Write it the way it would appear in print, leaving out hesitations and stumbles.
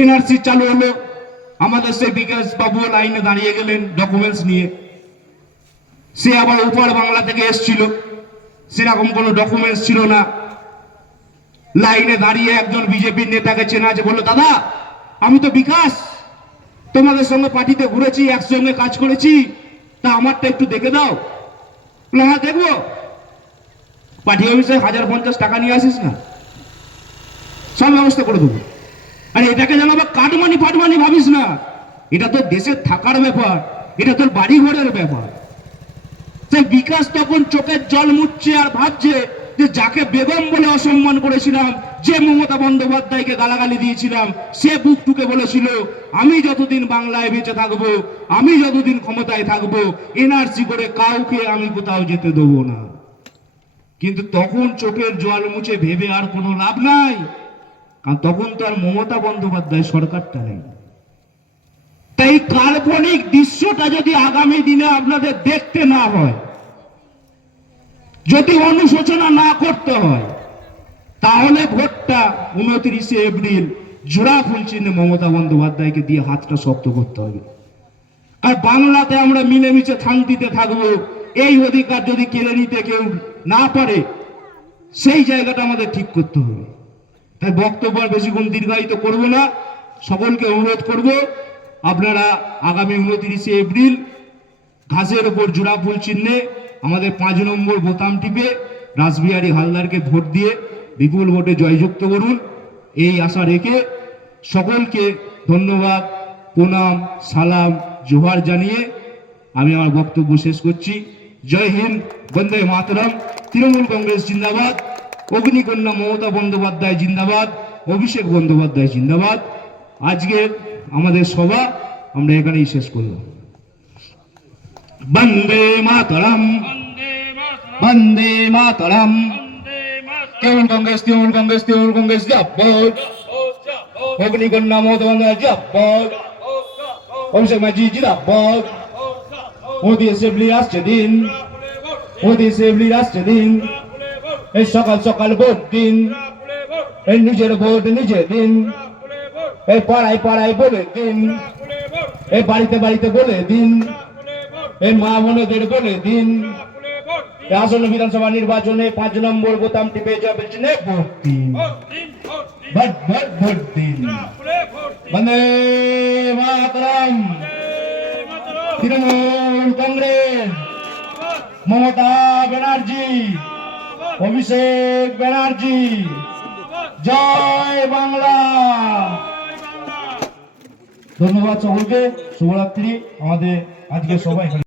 NRC চালু হলো, আমাদের সেই বিকাশ বাবু লাইনে দাঁড়িয়ে গেলেন ডকুমেন্টস নিয়ে। সে আবার ওপার বাংলা থেকে এসেছিল, সেরকম কোনো ডকুমেন্টস ছিল না। লাইনে দাঁড়িয়ে একজন বিজেপির নেতাকে চেনা আছে, বললো দাদা আমি তো বিকাশ, তোমাদের সঙ্গে পার্টিতে ঘুরেছি, একসঙ্গে কাজ করেছি, তা আমারটা একটু দেখে দাও। হ্যাঁ দেখবো। পার্টি অফিসে 1050 টাকা নিয়ে আসিস না, সব ব্যবস্থা করে দেবো। আরে এটাকে যেন আবার কাটমানি ফাটমানি ভাবিস না, এটা তো দেশের থাকার ব্যাপার, এটা তোর বাড়ি ঘরের ব্যাপার। সেই বিকাশ তখন চোখের জল মুছছে আর ভাবছে যে যাকে বেগম বলে অসম্মান করেছিলাম, যে মমতা বন্দ্যোপাধ্যায়কে গালাগালি দিয়েছিলাম, সে বুক টুকে বলেছিল আমি যতদিন বাংলায় বেঁচে থাকবো, আমি যতদিন ক্ষমতায় থাকবো, এনআরসি করে কাউকে আমি কোথাও যেতে দেবো না। কিন্তু তখন চোখের জল মুছে ভেবে আর কোনো লাভ নাই, কারণ তখন তো আর মমতা বন্দ্যোপাধ্যায় সরকারটা নেই। তাই কাল্পনিক দৃশ্যটা যদি আগামী দিনে আপনাদের দেখতে না হয়, যদি অনুশোচনা না করতে হয়, তাহলে ভোটটা 29শে এপ্রিল জোড়া ফুল চিহ্নে মমতা বন্দ্যোপাধ্যায়কে দিয়ে হাতটা শক্ত করতে হবে। আর বাংলাতে আমরা মিলেমিশে শান্তিতে থাকবো, এই অধিকার যদি কেড়ে নিতে কেউ না পারে, সেই জায়গাটা আমাদের ঠিক করতে হবে। তাই বক্তব্য আর বেশিক্ষণ দীর্ঘায়িত করব না, সকলকে অনুরোধ করব আপনারা আগামী 29শে এপ্রিল ঘাসের ওপর জোড়া ফুল চিহ্নে আমাদের 5 নম্বর বোতাম টিপে রাসবিহারী হালদারকে ভোট দিয়ে বিপুল ভোটে জয়যুক্ত করুন, এই আশা রেখে সকলকে ধন্যবাদ, প্রণাম, সালাম, জোহার জানিয়ে আমি আমার বক্তব্য শেষ করছি। জয় হিন্দ, বন্দে মাতরম, তৃণমূল কংগ্রেস জিন্দাবাদ, অগ্নিকন্যা মমতা বন্দ্যোপাধ্যায় জিন্দাবাদ, অভিষেক বন্দ্যোপাধ্যায় জিন্দাবাদ। আজকে আমাদের সভা আমরা এখানেই শেষ করলাম। বন্দে মাতরম, বন্দে মাতরম, তৃণমূল কংগ্রেস, তৃণমূল কংগ্রেস, তৃণমূল কংগ্রেস জিন্দাবাদ, অগ্নিকন্যা মমতা বন্দ্যোপাধ্যায় জিন্দাবাদ, অভিষেক ব্যানার্জি জিন্দাবাদ। মোদি অ্যাসেম্বলি আসছে দিন, মোদি অ্যাসেম্বলি আসছে দিন, এই সকাল সকাল ভোট দিন, এই নিজের ভোট নিজে দিন, এই পাড়ায় পাড়ায় বলে দিন, এই বাড়িতে বাড়িতে বলে দিন, এই মা বোনেদের বলে দিন, আসন্ন বিধানসভা নির্বাচনে 5 নম্বর বোতাম টিপে যাবে চিনে ভোট দিন, ভোট ভোট ভোট দিন। বন্দে মাতরম, তৃণমূল কংগ্রেস, মমতা ব্যানার্জি, অভিষেক ব্যানার্জি, জয় বাংলা। ধন্যবাদ সকলকে, শুভরাত্রি। আমাদের আজকে সবাই